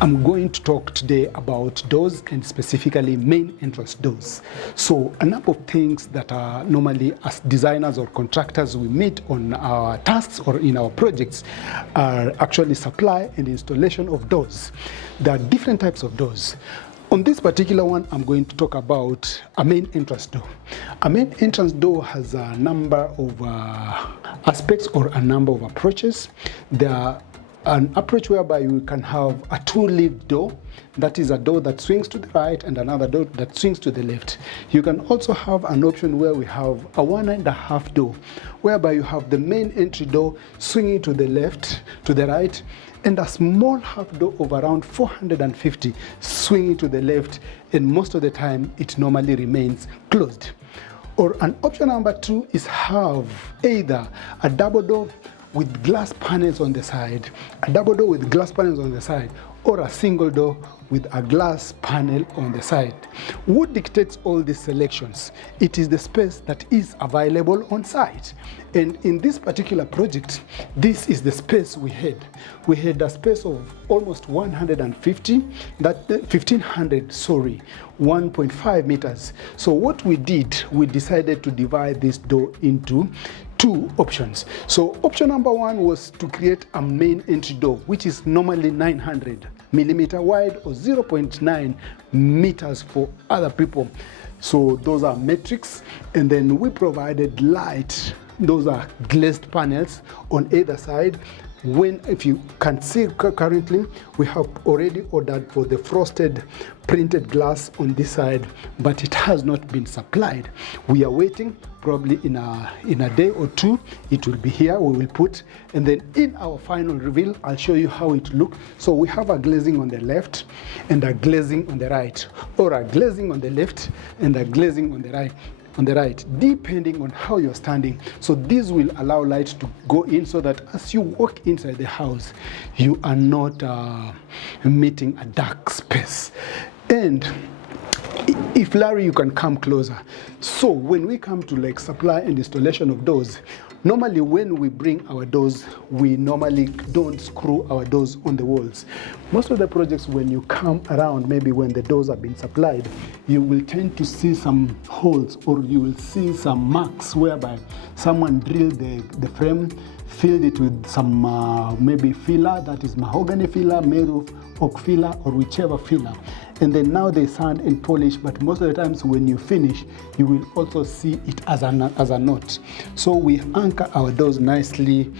I'm going to talk today about doors, and specifically main entrance doors. So a number of things that are normally, as designers or contractors, we meet on our tasks or in our projects are actually supply and installation of doors. There are different types of doors. On this particular one, I'm going to talk about a main entrance door. A main entrance door has a number of aspects or a number of approaches. There are an approach whereby you can have a two-leaf door, that is a door that swings to the right and another door that swings to the left. You can also have an option where we have a 1.5 door, whereby you have the main entry door swinging to the left, to the right, and a small half door of around 450 swinging to the left, and most of the time it normally remains closed. Or an option number 2 is have either a double door with glass panels on the side, a double door with glass panels on the side, or a single door with a glass panel on the side. What dictates all these selections? It is the space that is available on site. And in this particular project, this is the space we had. We had a space of almost 150, 1.5 meters. So what we did, we decided to divide this door into two options. So option number 1 was to create a main entry door, which is normally 900 millimeter wide or 0.9 meters for other people. So those are metrics. And then we provided light. Those are glazed panels on either side. If you can see currently, we have already ordered for the frosted printed glass on this side, but it has not been supplied. We are waiting. Probably in a day or two it will be here. We will put, and then in our final reveal I'll show you how it looks. So we have a glazing on the left and a glazing on the right, or a glazing on the left and a glazing on the right, depending on how you're standing. So this will allow light to go in, so that as you walk inside the house, you are not meeting a dark space. And if Larry, you can come closer. So when we come to like supply and installation of doors, normally when we bring our doors, we normally don't screw our doors on the walls. Most of the projects, when you come around, maybe when the doors have been supplied, you will tend to see some holes, or you will see some marks whereby someone drilled the frame, filled it with some maybe filler, that is mahogany filler, made of oak filler, or whichever filler. And then now they sand and polish, but most of the times when you finish, you will also see it as a knot. So we anchor our doors nicely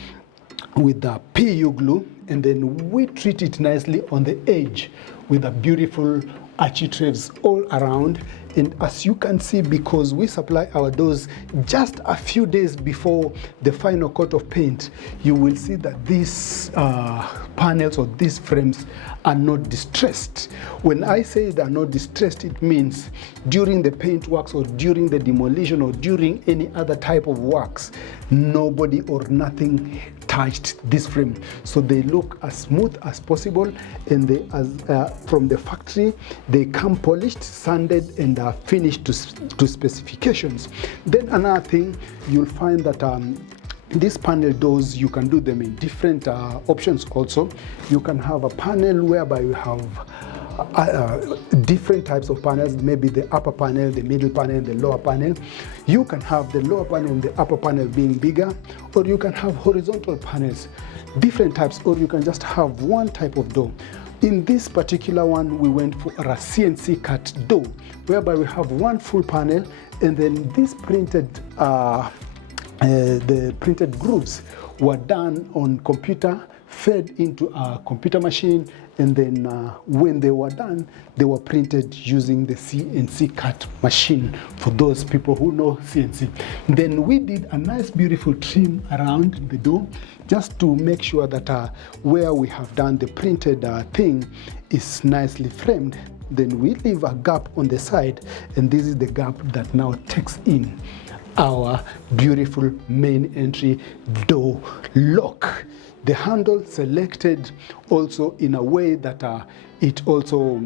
with the PU glue, and then we treat it nicely on the edge with a beautiful architraves all around. And as you can see, because we supply our doors just a few days before the final coat of paint, you will see that these panels or these frames are not distressed. When I say they are not distressed, it means during the paint works or during the demolition or during any other type of works, nobody or nothing touched this frame. So they look as smooth as possible, and they, from the factory, they come polished, sanded, and are finished to specifications. Then another thing, you'll find that these panel doors, you can do them in different options also. You can have a panel whereby you have different types of panels, maybe the upper panel, the middle panel, the lower panel. You can have the lower panel and the upper panel being bigger, or you can have horizontal panels, different types, or you can just have one type of door. In this particular one, we went for a CNC cut door, whereby we have one full panel, and then this printed the printed grooves were done on computer, fed into a computer machine, and then when they were done, they were printed using the CNC cut machine, for those people who know CNC. Then we did a nice beautiful trim around the door, just to make sure that where we have done the printed thing is nicely framed. Then we leave a gap on the side, and this is the gap that now takes in our beautiful main entry door lock. The handle selected also in a way that it also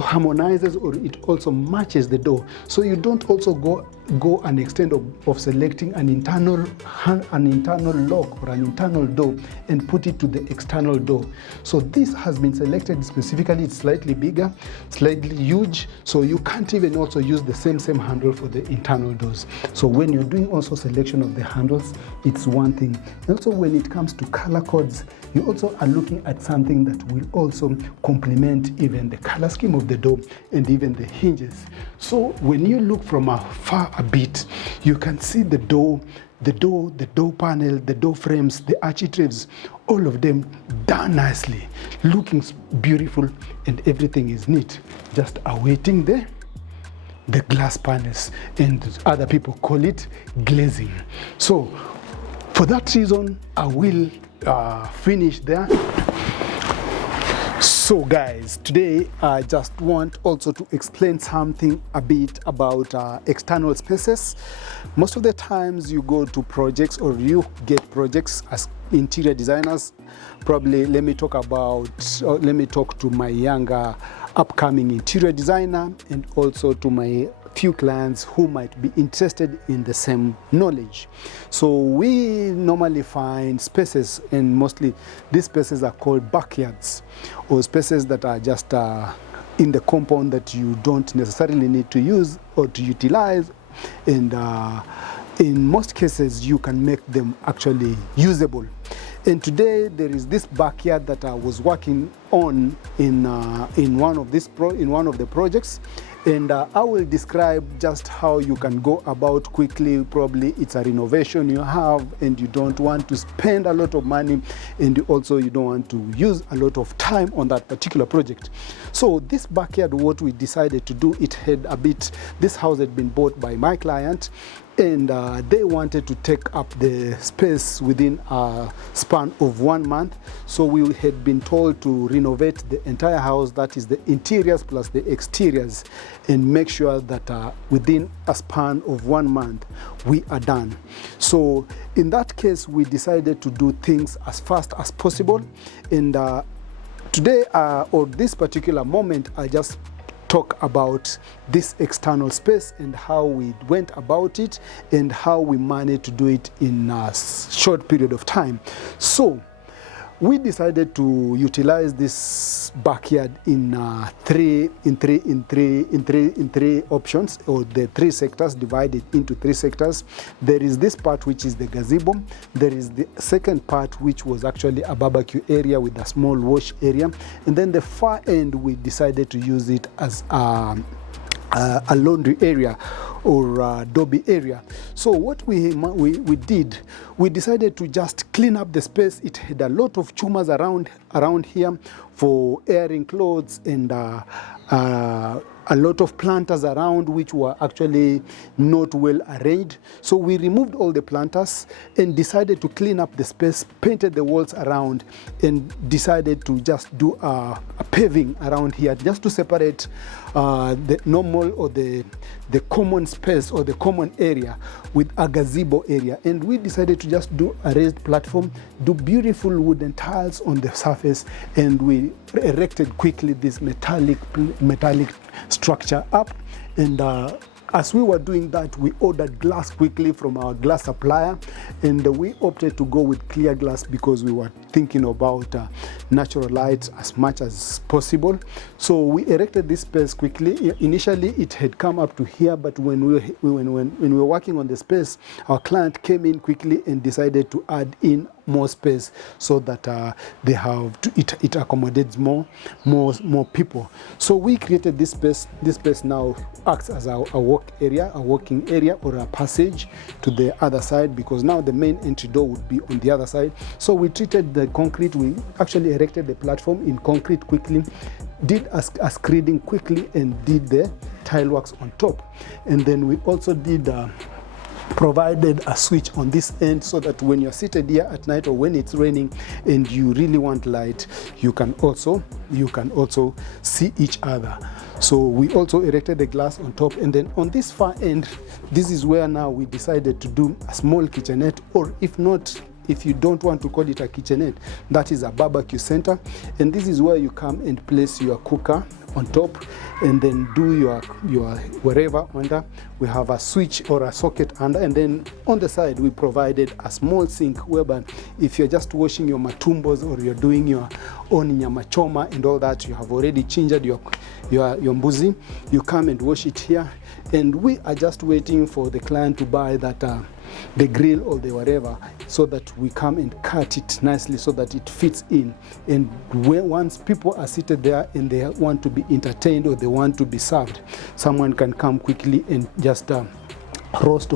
harmonizes, or it also matches the door. So you don't also go go an extent of selecting an internal lock or an internal door and put it to the external door. So this has been selected specifically. It's slightly bigger, slightly huge, so you can't even also use the same handle for the internal doors. So when you're doing also selection of the handles, it's one thing. Also, when it comes to color codes, you also are looking at something that will also complement even the color scheme of the door and even the hinges. So when you look from afar a bit, you can see the door panel, the door frames, the architraves, all of them done nicely, looking beautiful, and everything is neat, just awaiting the glass panels, and other people call it glazing. So for that reason, I will finish there. So guys, today I just want also to explain something a bit about external spaces. Most of the times you go to projects or you get projects as interior designers. Probably let me talk to my younger upcoming interior designer, and also to my few clients who might be interested in the same knowledge. So we normally find spaces, and mostly these spaces are called backyards, or spaces that are just in the compound that you don't necessarily need to use or to utilize, and in most cases you can make them actually usable. And today there is this backyard that I was working on in one of the projects, and I will describe just how you can go about quickly. Probably it's a renovation you have and you don't want to spend a lot of money, and also you don't want to use a lot of time on that particular project. So this backyard, what we decided to do, this house had been bought by my client, and they wanted to take up the space within a span of 1 month. So we had been told to renovate the entire house, that is the interiors plus the exteriors, and make sure that within a span of 1 month we are done. So in that case, we decided to do things as fast as possible, and today or this particular moment, I just talk about this external space and how we went about it and how we managed to do it in a short period of time. So we decided to utilize this backyard in three options, or the 3 sectors, divided into 3 sectors. There is this part which is the gazebo. There is the second part which was actually a barbecue area with a small wash area, and then the far end we decided to use it as a laundry area or Dobby area. So what we did, we decided to just clean up the space. It had a lot of chumas around here for airing clothes, and a lot of planters around which were actually not well arranged. So we removed all the planters and decided to clean up the space, painted the walls around, and decided to just do a paving around here, just to separate the normal or the common space or the common area with a gazebo area. And we decided to just do a raised platform, do beautiful wooden tiles on the surface, and we erected quickly this metallic structure up. And as we were doing that, we ordered glass quickly from our glass supplier, and we opted to go with clear glass because we were thinking about natural light as much as possible. So we erected this space quickly. Initially it had come up to here, but when we were working on the space, our client came in quickly and decided to add in more space so that it accommodates more people. So we created this space. This space now acts as a working area or a passage to the other side, because now the main entry door would be on the other side. So we treated the concrete. We actually erected the platform in concrete quickly, did a screeding quickly, and did the tile works on top. And then we also did provided a switch on this end, so that when you're seated here at night or when it's raining and you really want light, you can also see each other. So we also erected the glass on top, and then on this far end, this is where now we decided to do a small kitchenette, or if you don't want to call it a kitchenette, that is a barbecue center. And this is where you come and place your cooker on top, and then do your wherever under. We have a switch or a socket under, and then on the side we provided a small sink whereby if you're just washing your matumbos or you're doing your own nyama choma and all that, you have already changed your mbuzi, you come and wash it here. And we are just waiting for the client to buy that the grill or the whatever, so that we come and cut it nicely so that it fits in. And once people are seated there and they want to be entertained or they want to be served, someone can come quickly and just roast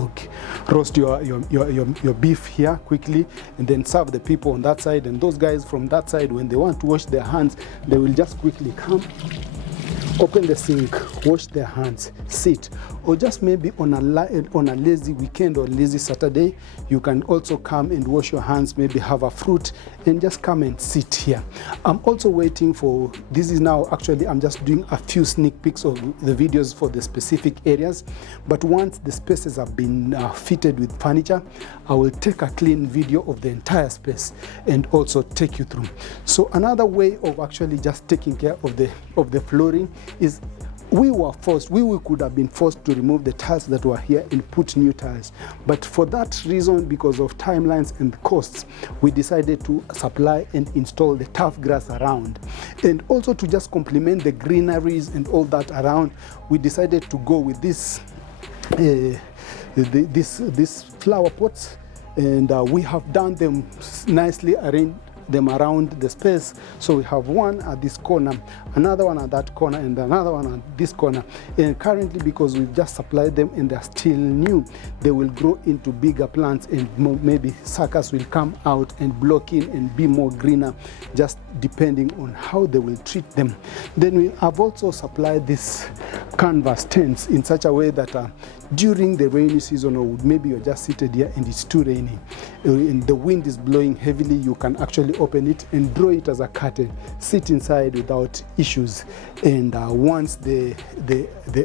your beef here quickly, and then serve the people on that side. And those guys from that side, when they want to wash their hands, they will just quickly come, open the sink, wash their hands, sit. Or just maybe on a lazy weekend or lazy Saturday, you can also come and wash your hands, maybe have a fruit and just come and sit here. I'm also waiting for, this is now actually, I'm just doing a few sneak peeks of the videos for the specific areas. But once the spaces have been fitted with furniture, I will take a clean video of the entire space and also take you through. So another way of actually just taking care of the flooring is we could have been forced to remove the tiles that were here and put new tiles. But for that reason, because of timelines and costs, we decided to supply and install the turf grass around. And also to just complement the greeneries and all that around, we decided to go with this this flower pots, and we have done them nicely, arranged them around the space. So we have one at this corner, another one at that corner, and another one at this corner. And currently, because we've just supplied them and they're still new, they will grow into bigger plants, and maybe suckers will come out and block in and be more greener, just depending on how they will treat them. Then we have also supplied this canvas tents in such a way that during the rainy season, or maybe you're just seated here and it's too rainy and the wind is blowing heavily, you can actually open it and draw it as a curtain, sit inside without issues. And once the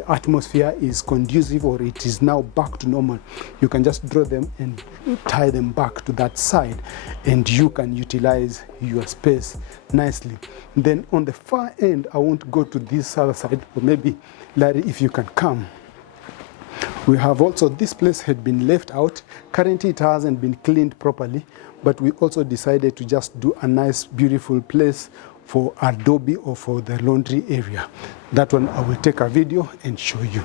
atmosphere is conducive or it is now back to normal, you can just draw them and tie them back to that side, and you can utilize your space nicely. Then on the far end, I won't go to this other side, but maybe Larry, if you can come. We have also, this place had been left out. Currently it hasn't been cleaned properly, but we also decided to just do a nice, beautiful place for Adobe or for the laundry area. That one I will take a video and show you.